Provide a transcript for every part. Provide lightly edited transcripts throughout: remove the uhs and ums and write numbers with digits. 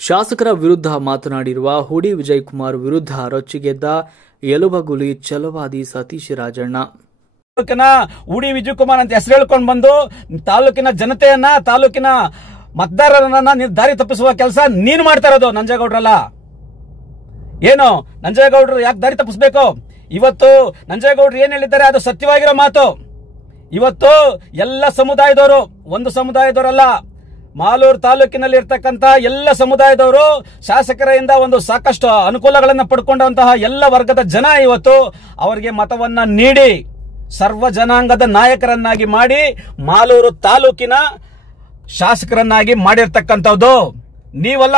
ಶಾಸಕರ ವಿರುದ್ಧ ಮಾತನಾಡಿರುವ ಹುಡಿ ವಿಜಯಕುಮಾರ್ ವಿರುದ್ಧ ರೊಚ್ಚಿಗೆದ್ದ ಎಲುಬಗುಲಿ ಛಲವಾದಿ ಸತೀಶ್ ರಾಜಣ್ಣ. ತಾಲೂಕಿನ ಹುಡಿ ವಿಜಯಕುಮಾರ್ ಅಂತ ಹೆಸರು ಹೇಳ್ಕೊಂಡು ಬಂದು ತಾಲೂಕಿನ ಜನತೆಯನ್ನ, ತಾಲೂಕಿನ ಮತದಾರರನ್ನ ದಾರಿ ತಪ್ಪಿಸುವ ಕೆಲಸ ನೀನು ಮಾಡ್ತಾ ಇರೋದು. ನಂಜೇಗೌಡ್ರಲ್ಲ. ಏನು ನಂಜೇಗೌಡರು ಯಾಕೆ ದಾರಿ ತಪ್ಪಿಸ್ಬೇಕು? ಇವತ್ತು ನಂಜೇಗೌಡರು ಏನ್ ಹೇಳಿದ್ದಾರೆ ಅದು ಸತ್ಯವಾಗಿರೋ ಮಾತು. ಇವತ್ತು ಎಲ್ಲ ಸಮುದಾಯದವರು, ಒಂದು ಸಮುದಾಯದವರಲ್ಲ, ಮಾಲೂರು ತಾಲೂಕಿನಲ್ಲಿ ಇರ್ತಕ್ಕಂಥ ಎಲ್ಲ ಸಮುದಾಯದವರು ಶಾಸಕರಿಂದ ಒಂದು ಸಾಕಷ್ಟು ಅನುಕೂಲಗಳನ್ನು ಪಡ್ಕೊಂಡಂತಹ ಎಲ್ಲ ವರ್ಗದ ಜನ ಇವತ್ತು ಅವರಿಗೆ ಮತವನ್ನ ನೀಡಿ ಸರ್ವ ಜನಾಂಗದ ನಾಯಕರನ್ನಾಗಿ ಮಾಡಿ ಮಾಲೂರು ತಾಲೂಕಿನ ಶಾಸಕರನ್ನಾಗಿ ಮಾಡಿರ್ತಕ್ಕಂಥದ್ದು. ನೀವಲ್ಲ,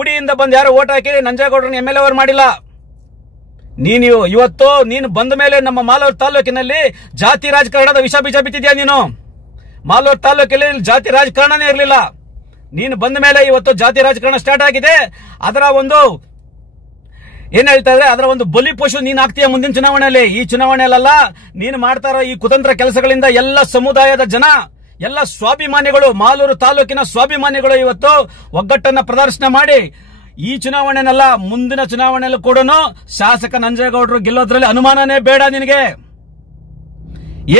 ಉಡಿಯಿಂದ ಬಂದು ಯಾರು ಓಟ್ ಹಾಕಿ ನಂಜೇಗೌಡರನ್ನ MLA ಅವರು ಮಾಡಿಲ್ಲ. ನೀನು ಬಂದ ಮೇಲೆ ನಮ್ಮ ಮಾಲೂರು ತಾಲೂಕಿನಲ್ಲಿ ಜಾತಿ ರಾಜಕಾರಣದ ವಿಷ ಬೀಜ ಬಿತ್ತಿದ್ಯಾ. ನೀನು ಮಾಲೂರು ತಾಲೂಕಿನಲ್ಲಿ ಜಾತಿ ರಾಜಕಾರಣನೇ ಇರಲಿಲ್ಲ. ನೀನು ಬಂದ ಮೇಲೆ ಇವತ್ತು ಜಾತಿ ರಾಜಕಾರಣ ಸ್ಟಾರ್ಟ್ ಆಗಿದೆ. ಅದರ ಒಂದು ಏನ್ ಹೇಳ್ತಾ ಇದ್ರೆ ಅದರ ಒಂದು ಬಲಿ ಪಶು ನೀನ್ ಆಗ್ತೀಯ ಮುಂದಿನ ಚುನಾವಣೆಯಲ್ಲಿ. ಈ ಚುನಾವಣೆಯಲ್ಲ, ನೀನು ಮಾಡ್ತಾ ಇರೋ ಈ ಕುತಂತ್ರ ಕೆಲಸಗಳಿಂದ ಎಲ್ಲ ಸಮುದಾಯದ ಜನ, ಎಲ್ಲ ಸ್ವಾಭಿಮಾನಿಗಳು, ಮಾಲೂರು ತಾಲೂಕಿನ ಸ್ವಾಭಿಮಾನಿಗಳು ಇವತ್ತು ಒಗ್ಗಟ್ಟನ್ನ ಪ್ರದರ್ಶನ ಮಾಡಿ ಈ ಚುನಾವಣೆನಲ್ಲ ಮುಂದಿನ ಚುನಾವಣೆಯಲ್ಲೂ ಕೂಡ ಶಾಸಕ ನಂಜೇಗೌಡರು ಗೆಲ್ಲೋದ್ರಲ್ಲಿ ಅನುಮಾನನೇ ಬೇಡ ನಿನಗೆ.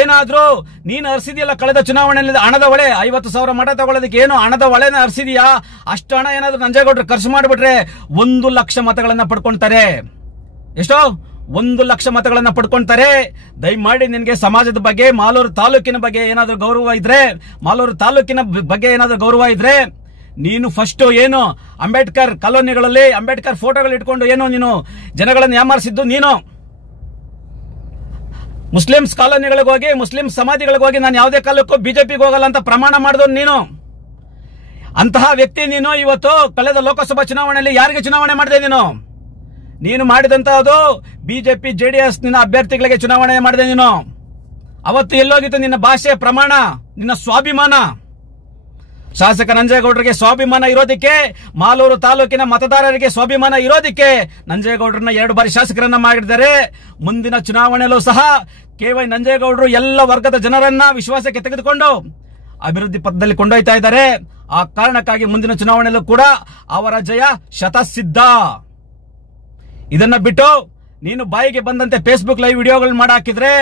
ಏನಾದ್ರೂ ನೀನು ಹರಿಸಿದೆಯಲ್ಲ ಕಳೆದ ಚುನಾವಣೆಯಲ್ಲಿ ಹಣದ ಹೊಳೆ, 50,000 ಮಠ ತಗೊಳ್ಳೋದಕ್ಕೆ ಏನು ಹಣದ ಹೊಳೆನ ಹರಿಸಿದೀಯಾ? ಅಷ್ಟು ಹಣ ಏನಾದ್ರೂ ನಂಜೇಗೌಡರು ಖರ್ಚು ಮಾಡಿಬಿಟ್ರೆ 1 ಲಕ್ಷ ಮತಗಳನ್ನ ಪಡ್ಕೊಂತಾರೆ. ಎಷ್ಟೋ 1 ಲಕ್ಷ ಮತಗಳನ್ನ ಪಡ್ಕೊಂತಾರೆ. ದಯಮಾಡಿ ನಿನಗೆ ಸಮಾಜದ ಬಗ್ಗೆ, ಮಾಲೂರು ತಾಲೂಕಿನ ಬಗ್ಗೆ ಏನಾದ್ರೂ ಗೌರವ ಇದ್ರೆ, ಮಾಲೂರು ತಾಲೂಕಿನ ಬಗ್ಗೆ ಏನಾದ್ರೂ ಗೌರವ ಇದ್ರೆ ನೀನು ಫಸ್ಟ್ ಏನು ಅಂಬೇಡ್ಕರ್ ಕಾಲೋನಿಗಳಲ್ಲಿ ಅಂಬೇಡ್ಕರ್ ಫೋಟೋಗಳು ಇಟ್ಕೊಂಡು ಏನು ನೀನು ಜನಗಳನ್ನು ಯಾಮಾರಿಸಿದ್ದು ನೀನು. ಮುಸ್ಲಿಮ್ಸ್ ಕಾಲೋನಿಗಳಿಗೆ ಹೋಗಿ, ಮುಸ್ಲಿಂ ಸಮಾಧಿಗಳಿಗೆ ಹೋಗಿ ನಾನು ಯಾವುದೇ ಕಾಲಕ್ಕೂ ಬಿಜೆಪಿಗೆ ಹೋಗಲ್ಲ ಅಂತ ಪ್ರಮಾಣ ಮಾಡಿದವನು ನೀನು. ಅಂತಹ ವ್ಯಕ್ತಿ ನೀನು. ಇವತ್ತು ಕಳೆದ ಲೋಕಸಭಾ ಚುನಾವಣೆಯಲ್ಲಿ ಯಾರಿಗೆ ಚುನಾವಣೆ ಮಾಡಿದೆ ನೀನು ಮಾಡಿದಂತಹದ್ದು ಬಿಜೆಪಿ JDS ನಿನ್ನ ಅಭ್ಯರ್ಥಿಗಳಿಗೆ ಚುನಾವಣೆ ಮಾಡಿದೆ ನೀನು. ಅವತ್ತು ಎಲ್ಲೋಗಿತ್ತು ನಿನ್ನ ಭಾಷೆ, ಪ್ರಮಾಣ, ನಿನ್ನ ಸ್ವಾಭಿಮಾನ? ಶಾಸಕ ನಂಜೇಗೌಡರಿಗೆ ಸ್ವಾಭಿಮಾನ ಇರೋದಕ್ಕೆ, ಮಾಲೂರು ತಾಲೂಕಿನ ಮತದಾರರಿಗೆ ಸ್ವಾಭಿಮಾನ ಇರೋದಕ್ಕೆ ನಂಜೇಗೌಡರನ್ನ 2 ಬಾರಿ ಶಾಸಕರನ್ನ ಮಾಡಿದ್ದಾರೆ. ಮುಂದಿನ ಚುನಾವಣೆಯಲ್ಲೂ ಸಹ KY ನಂಜೇಗೌಡರು ಎಲ್ಲ ವರ್ಗದ ಜನರನ್ನ ವಿಶ್ವಾಸಕ್ಕೆ ತೆಗೆದುಕೊಂಡು ಅಭಿವೃದ್ಧಿ ಪಥದಲ್ಲಿ ಕೊಂಡೊಯ್ತಾ ಇದ್ದಾರೆ. ಆ ಕಾರಣಕ್ಕಾಗಿ ಮುಂದಿನ ಚುನಾವಣೆಯಲ್ಲೂ ಕೂಡ ಅವರ ಜಯ ಶತಸಿದ್ಧ. ಇದನ್ನ ಬಿಟ್ಟು ನೀನು ಬಾಯಿಗೆ ಬಂದಂತೆ ಫೇಸ್ಬುಕ್ ಲೈವ್ ವಿಡಿಯೋಗಳನ್ನ ಮಾಡಾಕಿದ್ರೆ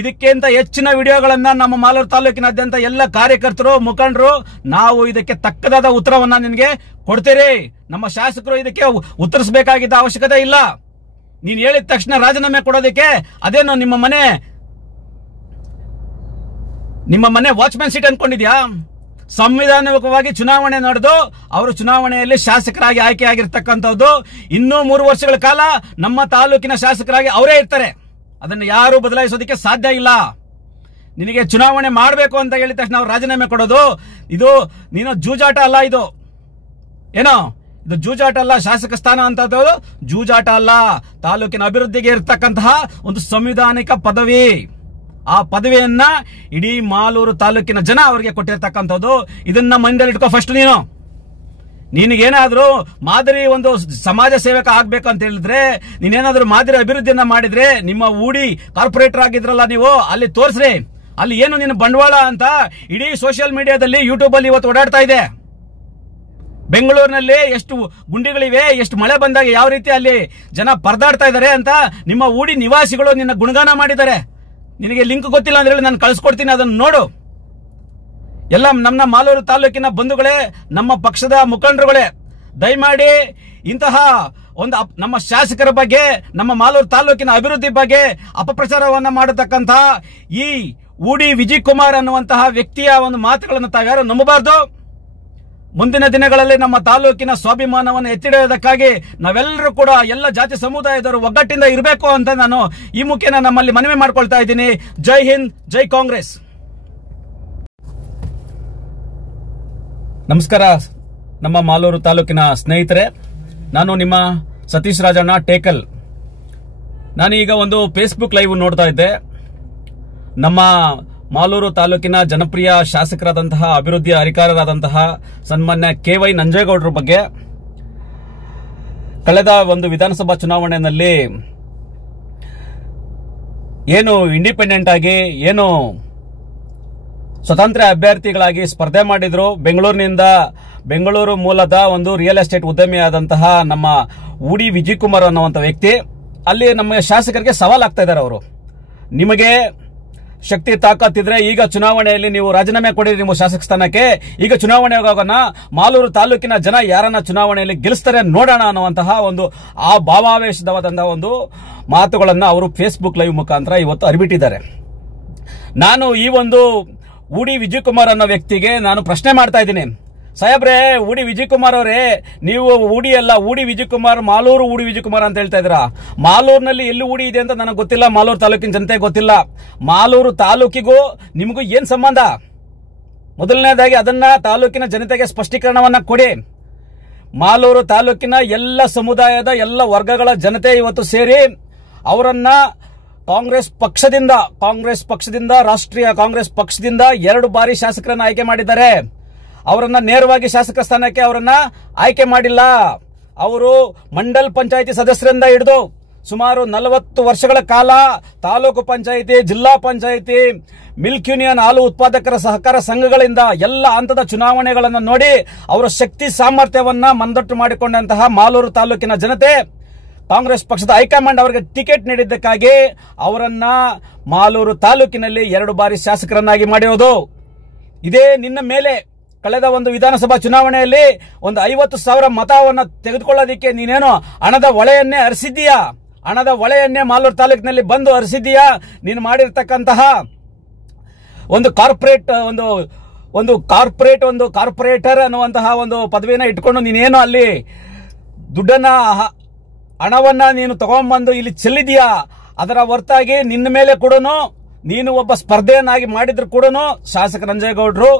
ಇದಕ್ಕಿಂತ ಹೆಚ್ಚಿನ ವಿಡಿಯೋಗಳನ್ನ ನಮ್ಮ ಮಾಲೂರು ತಾಲೂಕಿನಾದ್ಯಂತ ಎಲ್ಲ ಕಾರ್ಯಕರ್ತರು, ಮುಖಂಡರು ನಾವು ಇದಕ್ಕೆ ತಕ್ಕದಾದ ಉತ್ತರವನ್ನ ನಿನಗೆ ಕೊಡ್ತೀರಿ. ನಮ್ಮ ಶಾಸಕರು ಇದಕ್ಕೆ ಉತ್ತರಿಸಬೇಕಾಗಿದ್ದ ಅವಶ್ಯಕತೆ ಇಲ್ಲ. ನೀನು ಹೇಳಿದ ತಕ್ಷಣ ರಾಜೀನಾಮೆ ಕೊಡೋದಕ್ಕೆ ಅದೇನು ನಿಮ್ಮ ಮನೆ ವಾಚ್ಮ್ಯಾನ್ ಸೀಟ್ ಅನ್ಕೊಂಡಿದ್ಯಾ? ಸಂವಿಧಾನಿಕವಾಗಿ ಚುನಾವಣೆ ನಡೆದು ಅವರು ಚುನಾವಣೆಯಲ್ಲಿ ಶಾಸಕರಾಗಿ ಆಯ್ಕೆಯಾಗಿರ್ತಕ್ಕಂಥದ್ದು. ಇನ್ನೂ 3 ವರ್ಷಗಳ ಕಾಲ ನಮ್ಮ ತಾಲೂಕಿನ ಶಾಸಕರಾಗಿ ಅವರೇ ಇರ್ತಾರೆ. ಅದನ್ನು ಯಾರು ಬದಲಾಯಿಸೋದಕ್ಕೆ ಸಾಧ್ಯ ಇಲ್ಲ. ನಿನಗೆ ಚುನಾವಣೆ ಮಾಡಬೇಕು ಅಂತ ಹೇಳಿದ ತಕ್ಷಣ ನಾವು ರಾಜೀನಾಮೆ ಕೊಡೋದು ಇದು ನೀನು ಜೂಜಾಟ ಅಲ್ಲ. ಇದು ಜೂಜಾಟ ಅಲ್ಲ. ಶಾಸಕ ಸ್ಥಾನ ಅಂತದ್ದು ಜೂಜಾಟ ಅಲ್ಲ. ತಾಲೂಕಿನ ಅಭಿವೃದ್ಧಿಗೆ ಇರತಕ್ಕಂತಹ ಒಂದು ಸಂವಿಧಾನಿಕ ಪದವಿ. ಆ ಪದವಿಯನ್ನ ಇಡೀ ಮಾಲೂರು ತಾಲೂಕಿನ ಜನ ಅವರಿಗೆ ಕೊಟ್ಟಿರ್ತಕ್ಕಂಥದ್ದು. ಇದನ್ನ ಮೈಂಡಲ್ಲಿಟ್ಕೋ ಫಸ್ಟ್. ನಿನಗೇನಾದ್ರೂ ಮಾದರಿ ಒಂದು ಸಮಾಜ ಸೇವಕ ಆಗ್ಬೇಕು ಅಂತ ಹೇಳಿದ್ರೆ, ನೀನೇನಾದ್ರೂ ಮಾದರಿ ಅಭಿವೃದ್ಧಿಯನ್ನ ಮಾಡಿದ್ರೆ, ನಿಮ್ಮ ಊಡಿ ಕಾರ್ಪೊರೇಟರ್ ಆಗಿದ್ರಲ್ಲ ನೀವು, ಅಲ್ಲಿ ತೋರಿಸ್ರಿ. ಅಲ್ಲಿ ಏನು ನಿನ್ನ ಬಂಡವಾಳ ಅಂತ ಇಡೀ ಸೋಷಿಯಲ್ ಮೀಡಿಯಾದಲ್ಲಿ, ಯೂಟ್ಯೂಬ್ ಅಲ್ಲಿ ಇವತ್ತು ಓಡಾಡ್ತಾ ಇದೆ. ಬೆಂಗಳೂರಿನಲ್ಲಿ ಎಷ್ಟು ಗುಂಡಿಗಳಿವೆ, ಎಷ್ಟು ಮಳೆ ಬಂದಾಗ ಯಾವ ರೀತಿ ಅಲ್ಲಿ ಜನ ಪರದಾಡ್ತಾ ಇದ್ದಾರೆ ಅಂತ ನಿಮ್ಮ ಊಡಿ ನಿವಾಸಿಗಳು ನಿನ್ನ ಗುಣಗಾನ ಮಾಡಿದ್ದಾರೆ. ನಿನಗೆ ಲಿಂಕ್ ಗೊತ್ತಿಲ್ಲ ಅಂದ್ರೆ ನಾನು ಕಳಿಸ್ಕೊಡ್ತೀನಿ, ಅದನ್ನು ನೋಡು. ಎಲ್ಲ ನಮ್ಮ ಮಾಲೂರು ತಾಲೂಕಿನ ಬಂಧುಗಳೇ, ನಮ್ಮ ಪಕ್ಷದ ಮುಖಂಡರುಗಳೇ, ದಯಮಾಡಿ ಇಂತಹ ಒಂದು ನಮ್ಮ ಶಾಸಕರ ಬಗ್ಗೆ, ನಮ್ಮ ಮಾಲೂರು ತಾಲೂಕಿನ ಅಭಿವೃದ್ಧಿ ಬಗ್ಗೆ ಅಪಪ್ರಚಾರವನ್ನ ಮಾಡತಕ್ಕಂತ ಈ ಉಡಿ ವಿಜಯಕುಮಾರ್ ಅನ್ನುವಂತಹ ವ್ಯಕ್ತಿಯ ಒಂದು ಮಾತುಗಳನ್ನು ತಾವ್ಯಾರು ನಂಬಬಾರದು. ಮುಂದಿನ ದಿನಗಳಲ್ಲಿ ನಮ್ಮ ತಾಲೂಕಿನ ಸ್ವಾಭಿಮಾನವನ್ನು ಎತ್ತಿಡುವುದಕ್ಕಾಗಿ ನಾವೆಲ್ಲರೂ ಕೂಡ ಎಲ್ಲ ಜಾತಿ ಸಮುದಾಯದವರು ಒಗ್ಗಟ್ಟಿಂದ ಇರಬೇಕು ಅಂತ ನಾನು ಈ ಮುಖೇನ ನಮ್ಮಲ್ಲಿ ಮನವಿ ಮಾಡ್ಕೊಳ್ತಾ ಇದ್ದೀನಿ. ಜೈ ಹಿಂದ್, ಜೈ ಕಾಂಗ್ರೆಸ್. ನಮಸ್ಕಾರ ನಮ್ಮ ಮಾಲೂರು ತಾಲೂಕಿನ ಸ್ನೇಹಿತರೆ, ನಾನು ನಿಮ್ಮ ಸತೀಶ್ ರಾಜಣ್ಣ ಟೇಕಲ್. ನಾನೀಗ ಒಂದು ಫೇಸ್ಬುಕ್ ಲೈವ್ ನೋಡ್ತಾ ಇದ್ದೆ. ನಮ್ಮ ಮಾಲೂರು ತಾಲೂಕಿನ ಜನಪ್ರಿಯ ಶಾಸಕರಾದಂತಹ, ಅಭಿವೃದ್ಧಿ ಅಧಿಕಾರರಾದಂತಹ ಸನ್ಮಾನ್ಯ KY ನಂಜೇಗೌಡರ ಬಗ್ಗೆ ಕಳೆದ ಒಂದು ವಿಧಾನಸಭಾ ಚುನಾವಣೆಯಲ್ಲಿ ಏನು ಇಂಡಿಪೆಂಡೆಂಟ್ ಆಗಿ ಏನು ಸ್ವತಂತ್ರ ಅಭ್ಯರ್ಥಿಗಳಾಗಿ ಸ್ಪರ್ಧೆ ಮಾಡಿದ್ರು. ಬೆಂಗಳೂರು ಮೂಲದ ಒಂದು ರಿಯಲ್ ಎಸ್ಟೇಟ್ ಉದ್ಯಮಿಯಾದಂತಹ ನಮ್ಮ ಉಡಿ ವಿಜಯ್ ಕುಮಾರ್ ಅನ್ನುವಂಥ ವ್ಯಕ್ತಿ ಅಲ್ಲಿ ನಮ್ಮ ಶಾಸಕರಿಗೆ ಸವಾಲಾಗ್ತಾ ಇದ್ದಾರೆ. ಅವರು ನಿಮಗೆ ಶಕ್ತಿ ತಾಕತ್ತಿದ್ರೆ ಈಗ ಚುನಾವಣೆಯಲ್ಲಿ ನೀವು ರಾಜೀನಾಮೆ ಕೊಡಿರಿ ನಿಮ್ಮ ಶಾಸಕ ಸ್ಥಾನಕ್ಕೆ. ಈಗ ಚುನಾವಣೆ ಹೋಗೋಣ, ಮಾಲೂರು ತಾಲೂಕಿನ ಜನ ಯಾರನ್ನ ಚುನಾವಣೆಯಲ್ಲಿ ಗೆಲ್ಲಿಸ್ತಾರೆ ನೋಡೋಣ ಅನ್ನುವಂತಹ ಒಂದು ಆ ಭಾವಾವೇಶವಾದಂತಹ ಒಂದು ಮಾತುಗಳನ್ನ ಅವರು ಫೇಸ್ಬುಕ್ ಲೈವ್ ಮುಖಾಂತರ ಇವತ್ತು ಅರಿಬಿಟ್ಟಿದ್ದಾರೆ. ನಾನು ಈ ಒಂದು ಉಡಿ ವಿಜಯ್ ಕುಮಾರ್ ಅನ್ನೋ ವ್ಯಕ್ತಿಗೆ ನಾನು ಪ್ರಶ್ನೆ ಮಾಡ್ತಾ ಇದ್ದೀನಿ. ಸಾಹೇಬ್ರೆ, ಉಡಿ ವಿಜಯ್ ಕುಮಾರ್ ಅವರೇ, ನೀವು ಉಡಿ ಅಲ್ಲ, ಉಡಿ ವಿಜಯ್ ಕುಮಾರ್, ಮಾಲೂರು ಉಡಿ ವಿಜಯ್ ಕುಮಾರ್ ಅಂತ ಹೇಳ್ತಾ ಇದ್ದೀರಾ. ಮಾಲೂರಿನಲ್ಲಿ ಎಲ್ಲಿ ಉಡಿ ಇದೆ ಅಂತ ನನಗೆ ಗೊತ್ತಿಲ್ಲ, ಮಾಲೂರು ತಾಲೂಕಿನ ಜನತೆ ಗೊತ್ತಿಲ್ಲ. ಮಾಲೂರು ತಾಲೂಕಿಗೂ ನಿಮಗೂ ಏನ್ ಸಂಬಂಧ? ಮೊದಲನೇದಾಗಿ ಅದನ್ನ ತಾಲೂಕಿನ ಜನತೆಗೆ ಸ್ಪಷ್ಟೀಕರಣವನ್ನ ಕೊಡಿ. ಮಾಲೂರು ತಾಲೂಕಿನ ಎಲ್ಲ ಸಮುದಾಯದ ಎಲ್ಲ ವರ್ಗಗಳ ಜನತೆ ಇವತ್ತು ಸೇರಿ ಅವರನ್ನ ಕಾಂಗ್ರೆಸ್ ಪಕ್ಷದಿಂದ ರಾಷ್ಟ್ರೀಯ ಕಾಂಗ್ರೆಸ್ ಪಕ್ಷದಿಂದ 2 ಬಾರಿ ಶಾಸಕರನ್ನ ಆಯ್ಕೆ ಮಾಡಿದ್ದಾರೆ. ಅವರನ್ನ ನೇರವಾಗಿ ಶಾಸಕ ಸ್ಥಾನಕ್ಕೆ ಅವರನ್ನ ಆಯ್ಕೆ ಮಾಡಿಲ್ಲ. ಅವರು ಮಂಡಲ್ ಪಂಚಾಯಿತಿ ಸದಸ್ಯರಿಂದ ಹಿಡಿದು ಸುಮಾರು 40 ವರ್ಷಗಳ ಕಾಲ ತಾಲೂಕು ಪಂಚಾಯಿತಿ, ಜಿಲ್ಲಾ ಪಂಚಾಯಿತಿ, ಮಿಲ್ಕ್ ಯೂನಿಯನ್, ಹಾಲು ಉತ್ಪಾದಕರ ಸಹಕಾರ ಸಂಘಗಳಿಂದ ಎಲ್ಲ ಹಂತದ ಚುನಾವಣೆಗಳನ್ನು ನೋಡಿ ಅವರ ಶಕ್ತಿ ಸಾಮರ್ಥ್ಯವನ್ನ ಮಂದಟ್ಟು ಮಾಡಿಕೊಂಡಂತಹ ಮಾಲೂರು ತಾಲೂಕಿನ ಜನತೆ ಕಾಂಗ್ರೆಸ್ ಪಕ್ಷದ ಹೈಕಮಾಂಡ್ ಅವರಿಗೆ ಟಿಕೆಟ್ ನೀಡಿದ್ದಕ್ಕಾಗಿ ಅವರನ್ನ ಮಾಲೂರು ತಾಲೂಕಿನಲ್ಲಿ 2 ಬಾರಿ ಶಾಸಕರನ್ನಾಗಿ ಮಾಡಿರೋದು. ಇದೇ ನಿನ್ನ ಮೇಲೆ ಕಳೆದ ಒಂದು ವಿಧಾನಸಭಾ ಚುನಾವಣೆಯಲ್ಲಿ ಒಂದು 50,000 ಮತವನ್ನು ತೆಗೆದುಕೊಳ್ಳೋದಿಕ್ಕೆ ನೀನೇನೋ ಹಣದ ಹೊಳೆಯನ್ನೇ ಹರಿಸಿದ್ದೀಯಾ. ಹಣದ ಹೊಳೆಯನ್ನೇ ಮಾಲೂರು ತಾಲೂಕಿನಲ್ಲಿ ಬಂದು ಹರಿಸಿದ್ದೀಯಾ. ನೀನು ಮಾಡಿರ್ತಕ್ಕಂತಹ ಒಂದು ಕಾರ್ಪೊರೇಟರ್ ಅನ್ನುವಂತಹ ಒಂದು ಪದವಿನ ಇಟ್ಕೊಂಡು ನೀನೇನೋ ಅಲ್ಲಿ ಹಣವನ್ನ ನೀನು ತಗೊಂಡ್ಬಂದು ಇಲ್ಲಿ ಚೆಲ್ಲಿದೀಯಾ. ಅದರ ಹೊರತಾಗಿ ನಿನ್ನ ಮೇಲೆ ಕೂಡ ನೀನು ಒಬ್ಬ ಸ್ಪರ್ಧೆಯನ್ನಾಗಿ ಮಾಡಿದ್ರು ಕೂಡ ಶಾಸಕ ನಂಜೇಗೌಡರು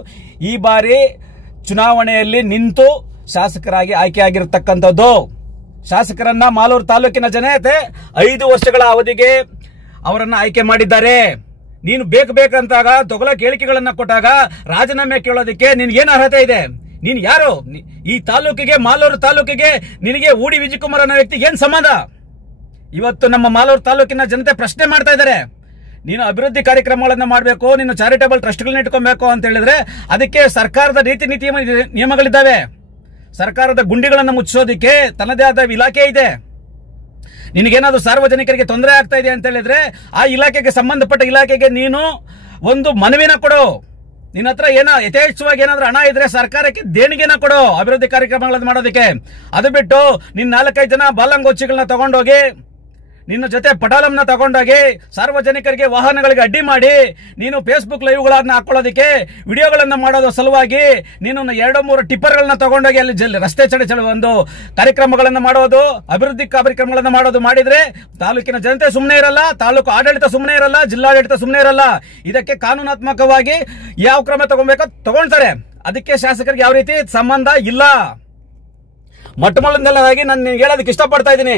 ಈ ಬಾರಿ ಚುನಾವಣೆಯಲ್ಲಿ ನಿಂತು ಶಾಸಕರಾಗಿ ಆಯ್ಕೆಯಾಗಿರತಕ್ಕಂಥದ್ದು. ಶಾಸಕರನ್ನ ಮಾಲೂರು ತಾಲೂಕಿನ ಜನತೆ 5 ವರ್ಷಗಳ ಅವಧಿಗೆ ಅವರನ್ನ ಆಯ್ಕೆ ಮಾಡಿದ್ದಾರೆ. ನೀನು ಬೇಕಂತಾಗ ತೊಗಲಕ್ಕೆ ಹೇಳಿಕೆಗಳನ್ನ ಕೊಟ್ಟಾಗ ರಾಜೀನಾಮೆ ಕೇಳೋದಕ್ಕೆ ನಿನ್ಗೇನು ಅರ್ಹತೆ ಇದೆ? ನೀನು ಯಾರು? ಈ ತಾಲೂಕಿಗೆ, ಮಾಲೂರು ತಾಲೂಕಿಗೆ ನಿನಗೆ ಉಡಿ ವಿಜಯ್ ಕುಮಾರ್ ಅನ್ನೋ ವ್ಯಕ್ತಿ ಏನ್ ಸಂಬಂಧ? ಇವತ್ತು ನಮ್ಮ ಮಾಲೂರು ತಾಲೂಕಿನ ಜನತೆ ಪ್ರಶ್ನೆ ಮಾಡ್ತಾ ಇದ್ದಾರೆ. ನೀನು ಅಭಿವೃದ್ಧಿ ಕಾರ್ಯಕ್ರಮಗಳನ್ನ ಮಾಡಬೇಕು, ನೀನು ಚಾರಿಟೇಬಲ್ ಟ್ರಸ್ಟ್ಗಳನ್ನ ಇಟ್ಕೊಬೇಕು ಅಂತ ಹೇಳಿದ್ರೆ ಅದಕ್ಕೆ ಸರ್ಕಾರದ ನೀತಿ ನಿಯಮಗಳಿದ್ದಾವೆ. ಸರ್ಕಾರದ ಗುಂಡಿಗಳನ್ನು ಮುಚ್ಚಿಸೋದಿಕ್ಕೆ ತನ್ನದೇ ಆದ ಇಲಾಖೆ ಇದೆ. ನಿನಗೇನಾದ್ರೂ ಸಾರ್ವಜನಿಕರಿಗೆ ತೊಂದರೆ ಆಗ್ತಾ ಇದೆ ಅಂತ ಹೇಳಿದ್ರೆ ಆ ಇಲಾಖೆಗೆ ಸಂಬಂಧಪಟ್ಟ ಇಲಾಖೆಗೆ ನೀನು ಒಂದು ಮನವಿನ ಕೊಡು. ನಿನ್ನ ಹತ್ರ ಯಥೇಚ್ಛವಾಗಿ ಏನಾದ್ರೂ ಹಣ ಇದ್ರೆ ಸರ್ಕಾರಕ್ಕೆ ದೇಣಿಗೆನ ಕೊಡು ಅಭಿವೃದ್ಧಿ ಕಾರ್ಯಕ್ರಮಗಳನ್ನು ಮಾಡೋದಕ್ಕೆ. ಅದು ಬಿಟ್ಟು ನಿನ್ನ 4-5 ಜನ ಬಾಲಂಗೋಚಿಗಳನ್ನ ತಗೊಂಡೋಗಿ, ನಿನ್ನ ಜೊತೆ ಪಟಾಲಂನ ತಗೊಂಡೋಗಿ ಸಾರ್ವಜನಿಕರಿಗೆ ವಾಹನಗಳಿಗೆ ಅಡ್ಡಿ ಮಾಡಿ ನೀನು ಫೇಸ್ಬುಕ್ ಲೈವ್ಗಳನ್ನ ಹಾಕೊಳ್ಳೋದಕ್ಕೆ, ವಿಡಿಯೋಗಳನ್ನ ಮಾಡೋದು ಸಲುವಾಗಿ ನೀನು 2-3 ಟಿಪ್ಪರ್ಗಳನ್ನ ತಗೊಂಡೋಗಿ ಅಲ್ಲಿ ರಸ್ತೆ ಒಂದು ಕಾರ್ಯಕ್ರಮಗಳನ್ನ ಮಾಡೋದು, ಅಭಿವೃದ್ಧಿ ಕಾರ್ಯಕ್ರಮಗಳನ್ನ ಮಾಡೋದು ಮಾಡಿದ್ರೆ ತಾಲೂಕಿನ ಜನತೆ ಸುಮ್ಮನೆ ಇರಲ್ಲ, ತಾಲೂಕು ಆಡಳಿತ ಸುಮ್ಮನೆ ಇರಲ್ಲ, ಜಿಲ್ಲಾಡಳಿತ ಸುಮ್ಮನೆ ಇರಲ್ಲ. ಇದಕ್ಕೆ ಕಾನೂನಾತ್ಮಕವಾಗಿ ಯಾವ ಕ್ರಮ ತಗೊಬೇಕೋ ತಗೊಳ್ತಾರೆ. ಅದಕ್ಕೆ ಶಾಸಕರಿಗೆ ಯಾವ ರೀತಿ ಸಂಬಂಧ ಇಲ್ಲ. ಮೊಟ್ಟಮೊದಲನೇದಾಗಿ ನಾನು ಹೇಳೋದಕ್ಕೆ ಇಷ್ಟಪಡ್ತಾ ಇದ್ದೀನಿ.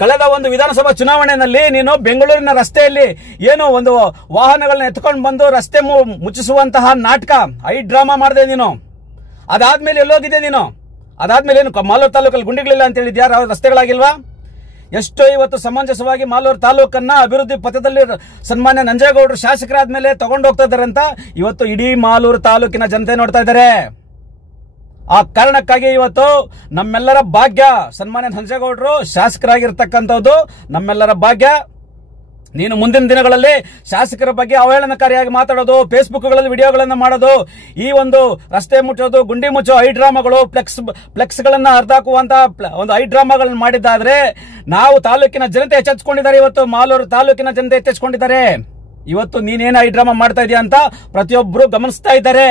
ಕಳೆದ ಒಂದು ವಿಧಾನಸಭಾ ಚುನಾವಣೆಯಲ್ಲಿ ನೀನು ಬೆಂಗಳೂರಿನ ರಸ್ತೆಯಲ್ಲಿ ಏನೋ ಒಂದು ವಾಹನಗಳನ್ನ ಎತ್ಕೊಂಡು ಬಂದು ರಸ್ತೆ ಮುಚ್ಚಿಸುವಂತಹ ನಾಟಕ, ಡ್ರಾಮಾ ಮಾಡಿದೆ ನೀನು. ಅದಾದ್ಮೇಲೆ ಎಲ್ಲೋಗಿದೆ ನೀನು? ಅದಾದ್ಮೇಲೆ ಏನು ಮಾಲೂರು ತಾಲೂಕಲ್ಲಿ ಗುಂಡಿಗಳಿಲ್ಲ ಅಂತ ಹೇಳಿದ್ಯಾ? ರಸ್ತೆಗಳಾಗಿಲ್ವಾ? ಎಷ್ಟೋ ಇವತ್ತು ಸಮಂಜಸವಾಗಿ ಮಾಲೂರು ತಾಲೂಕನ್ನ ಅಭಿವೃದ್ಧಿ ಪಥದಲ್ಲಿ ಸನ್ಮಾನ್ಯ ನಂಜೇಗೌಡರು ಶಾಸಕರಾದ್ಮೇಲೆ ತಗೊಂಡು ಹೋಗ್ತಾ ಇದ್ದಾರೆ ಅಂತ ಇವತ್ತು ಇಡೀ ಮಾಲೂರು ತಾಲೂಕಿನ ಜನತೆ ನೋಡ್ತಾ ಇದ್ದಾರೆ. ಆ ಕಾರಣಕ್ಕಾಗಿ ಇವತ್ತು ನಮ್ಮೆಲ್ಲರ ಭಾಗ್ಯ ಸನ್ಮಾನ್ಯ ನಂಜೇಗೌಡರು ಶಾಸಕರಾಗಿರ್ತಕ್ಕಂಥದ್ದು ನಮ್ಮೆಲ್ಲರ ಭಾಗ್ಯ. ನೀನು ಮುಂದಿನ ದಿನಗಳಲ್ಲಿ ಶಾಸಕರ ಬಗ್ಗೆ ಅವಹೇಳನಕಾರಿಯಾಗಿ ಮಾತಾಡೋದು, ಫೇಸ್ಬುಕ್ಗಳಲ್ಲಿ ವಿಡಿಯೋಗಳನ್ನು ಮಾಡೋದು, ಈ ಒಂದು ರಸ್ತೆ ಮುಚ್ಚೋದು, ಗುಂಡಿ ಮುಚ್ಚೋ ಡ್ರಾಮಾಗಳು, ಫ್ಲೆಕ್ಸ್ಗಳನ್ನ ಹರಿದಾಕುವಂತ ಒಂದು ಡ್ರಾಮಾಗಳನ್ನ ಮಾಡಿದ್ದಾದ್ರೆ ನಾವು ತಾಲೂಕಿನ ಜನತೆ ಎಚ್ಚೆತ್ಕೊಂಡಿದ್ದಾರೆ. ಇವತ್ತು ಮಾಲೂರು ತಾಲೂಕಿನ ಜನತೆ ಎಚ್ಚೆತ್ಕೊಂಡಿದ್ದಾರೆ. ಇವತ್ತು ನೀನೇನು ಡ್ರಾಮಾ ಮಾಡ್ತಾ ಇದೀಯ ಅಂತ ಪ್ರತಿಯೊಬ್ಬರು ಗಮನಿಸ್ತಾ ಇದ್ದಾರೆ.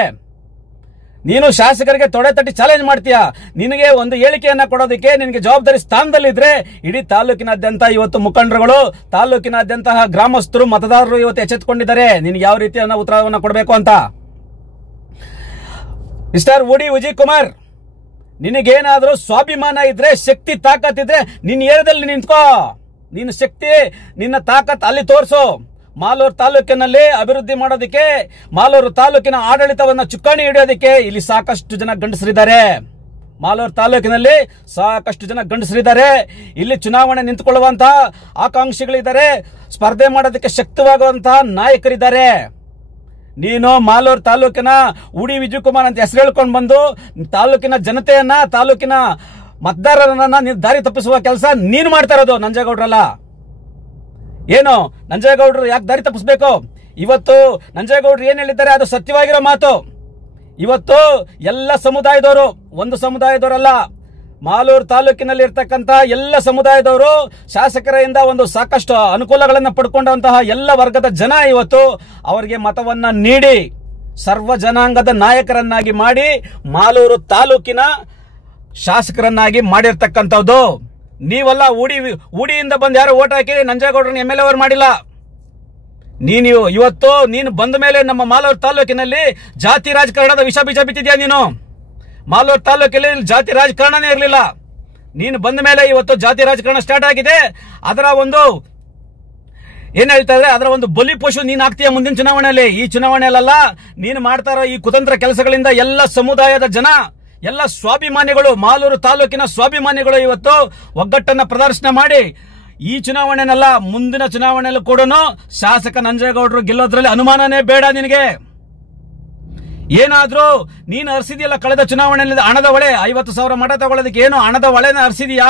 ನೀನು ಶಾಸಕರಿಗೆ ತೊಡೆ ತಟ್ಟಿ ಚಾಲೆಂಜ್ ಮಾಡ್ತೀಯಾ? ನಿನಗೆ ಒಂದು ಹೇಳಿಕೆಯನ್ನ ಕೊಡೋದಕ್ಕೆ ನಿನಗೆ ಜವಾಬ್ದಾರಿ ಸ್ಥಾನದಲ್ಲಿದ್ರೆ ಇಡೀ ತಾಲೂಕಿನಾದ್ಯಂತ ಇವತ್ತು ಮುಖಂಡರುಗಳು, ತಾಲೂಕಿನಾದ್ಯಂತಹ ಗ್ರಾಮಸ್ಥರು, ಮತದಾರರು ಇವತ್ತು ಎಚ್ಚೆತ್ತುಕೊಂಡಿದ್ದಾರೆ ನಿನಗೆ ಯಾವ ರೀತಿಯ ಉತ್ತರವನ್ನು ಕೊಡಬೇಕು ಅಂತ. ಮಿಸ್ಟರ್ ಉಡಿ ವಿಜಯ್ ಕುಮಾರ್, ನಿನಗೇನಾದ್ರೂ ಸ್ವಾಭಿಮಾನ ಇದ್ರೆ, ಶಕ್ತಿ ತಾಕತ್ತಿದ್ರೆ ನಿನ್ನ ಏರಿಯಾದಲ್ಲಿ ನಿಂತ್ಕೋ. ನಿನ್ನ ಶಕ್ತಿ, ನಿನ್ನ ತಾಕತ್ ಅಲ್ಲಿ ತೋರಿಸು. ಮಾಲೂರು ತಾಲೂಕಿನಲ್ಲಿ ಅಭಿವೃದ್ಧಿ ಮಾಡೋದಕ್ಕೆ, ಮಾಲೂರು ತಾಲೂಕಿನ ಆಡಳಿತವನ್ನ ಚುಕ್ಕಾಣಿ ಹಿಡಿಯೋದಕ್ಕೆ ಇಲ್ಲಿ ಸಾಕಷ್ಟು ಜನ ಗಂಡಸರಿದ್ದಾರೆ. ಮಾಲೂರು ತಾಲೂಕಿನಲ್ಲಿ ಸಾಕಷ್ಟು ಜನ ಗಂಡಸರಿದ್ದಾರೆ. ಇಲ್ಲಿ ಚುನಾವಣೆ ನಿಂತುಕೊಳ್ಳುವಂತಹ ಆಕಾಂಕ್ಷಿಗಳಿದ್ದಾರೆ, ಸ್ಪರ್ಧೆ ಮಾಡೋದಕ್ಕೆ ಶಕ್ತವಾಗುವಂತಹ ನಾಯಕರಿದ್ದಾರೆ. ನೀನು ಮಾಲೂರು ತಾಲೂಕಿನ ಉಡಿ ವಿಜಯಕುಮಾರ್ ಅಂತ ಹೆಸರು ಹೇಳ್ಕೊಂಡು ಬಂದು ತಾಲೂಕಿನ ಜನತೆಯನ್ನ, ತಾಲೂಕಿನ ಮತದಾರರನ್ನ ನೀನು ದಾರಿ ತಪ್ಪಿಸುವ ಕೆಲಸ ನೀನು ಮಾಡ್ತಾ ಇರೋದು. ನಂಜೇಗೌಡರಲ್ಲ. ಏನು ನಂಜೇಗೌಡರು ಯಾಕೆ ದಾರಿ ತಪ್ಪಿಸ್ಬೇಕು? ಇವತ್ತು ನಂಜೇಗೌಡರು ಏನ್ ಹೇಳಿದ್ದಾರೆ ಅದು ಸತ್ಯವಾಗಿರೋ ಮಾತು. ಇವತ್ತು ಎಲ್ಲ ಸಮುದಾಯದವರು, ಒಂದು ಸಮುದಾಯದವರಲ್ಲ, ಮಾಲೂರು ತಾಲೂಕಿನಲ್ಲಿ ಇರ್ತಕ್ಕಂಥ ಎಲ್ಲ ಸಮುದಾಯದವರು ಶಾಸಕರಿಂದ ಒಂದು ಸಾಕಷ್ಟು ಅನುಕೂಲಗಳನ್ನು ಪಡ್ಕೊಂಡಂತಹ ಎಲ್ಲ ವರ್ಗದ ಜನ ಇವತ್ತು ಅವರಿಗೆ ಮತವನ್ನ ನೀಡಿ ಸರ್ವ ಜನಾಂಗದ ನಾಯಕರನ್ನಾಗಿ ಮಾಡಿ ಮಾಲೂರು ತಾಲೂಕಿನ ಶಾಸಕರನ್ನಾಗಿ ಮಾಡಿರ್ತಕ್ಕಂಥದ್ದು. ನೀವಲ್ಲ ಉಡಿಯಿಂದ ಬಂದು ಯಾರು ಓಟ್ ಹಾಕಿ ನಂಜೇಗೌಡರನ್ನ MLA ಅವರು ಮಾಡಿಲ್ಲ. ನೀನು ಬಂದ ಮೇಲೆ ನಮ್ಮ ಮಾಲೂರು ತಾಲೂಕಿನಲ್ಲಿ ಜಾತಿ ರಾಜಕಾರಣದ ವಿಷ ಬೀಜ ಬಿತ್ತಿದ್ಯಾ ನೀನು. ಮಾಲೂರು ತಾಲೂಕಲ್ಲಿ ಜಾತಿ ರಾಜಕಾರಣನೇ ಇರಲಿಲ್ಲ. ನೀನು ಬಂದ ಮೇಲೆ ಇವತ್ತು ಜಾತಿ ರಾಜಕಾರಣ ಸ್ಟಾರ್ಟ್ ಆಗಿದೆ. ಅದರ ಒಂದು ಏನ್ ಹೇಳ್ತಾ ಇದ್ರೆ ಅದರ ಒಂದು ಬಲಿಪಶು ನೀನ್ ಆಗ್ತೀಯ ಮುಂದಿನ ಚುನಾವಣೆಯಲ್ಲಿ. ಈ ಚುನಾವಣೆಯಲ್ಲ, ನೀನು ಮಾಡ್ತಾ ಇರೋ ಈ ಕುತಂತ್ರ ಕೆಲಸಗಳಿಂದ ಎಲ್ಲ ಸಮುದಾಯದ ಜನ, ಎಲ್ಲ ಸ್ವಾಭಿಮಾನಿಗಳು, ಮಾಲೂರು ತಾಲೂಕಿನ ಸ್ವಾಭಿಮಾನಿಗಳು ಇವತ್ತು ಒಗ್ಗಟ್ಟನ್ನ ಪ್ರದರ್ಶನ ಮಾಡಿ ಈ ಚುನಾವಣೆನಲ್ಲ ಮುಂದಿನ ಚುನಾವಣೆಯಲ್ಲೂ ಕೂಡ ಶಾಸಕ ನಂಜೇಗೌಡರು ಗೆಲ್ಲೋದ್ರಲ್ಲಿ ಅನುಮಾನನೇ ಬೇಡ ನಿನಗೆ. ಏನಾದ್ರೂ ನೀನು ಹರಿಸಿದೆಯಲ್ಲ ಕಳೆದ ಚುನಾವಣೆಯಲ್ಲಿ ಹಣದ ಹೊಳೆ, 50,000 ಮತ ತಗೊಳ್ಳೋದಕ್ಕೆ ಏನು ಹಣದ ಹೊಳೆನ ಹರಿಸಿದೀಯಾ?